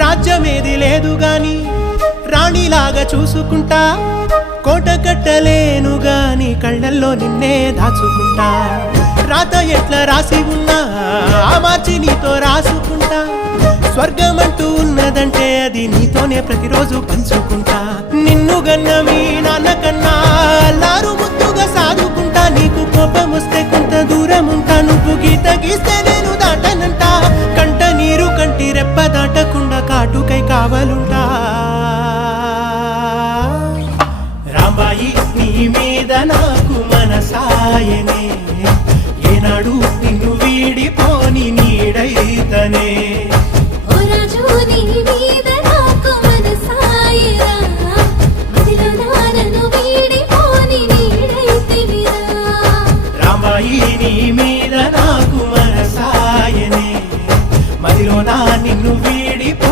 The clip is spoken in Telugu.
రాజ్యమేది లేదు గాని రాణిలాగా చూసుకుంటా, కోట కట్టలేను గాని కళ్ళల్లో నిన్నే దాచుకుంటా. రాత ఎట్లా రాసి ఉన్నా ఆ మార్చి నీతో రాసుకుంటా. స్వర్గమంటూ ఉన్నదంటే అది నీతోనే ప్రతిరోజు పంచుకుంటా. నిన్ను గన్న మీ నాన్న కన్నా అల్లారు ముద్దుగా సాదుకుంటా. నీకు కోపం వస్తే కొంత దూరం ఉంటా, నువ్వు గీత గీస్తే నేను దాటనంటా. కంట నీరు కంటి రెప్ప దాటకుండా కాటుకై కావలుంటా. రాంబాయి నీ మీద నాకు మనసాయనే.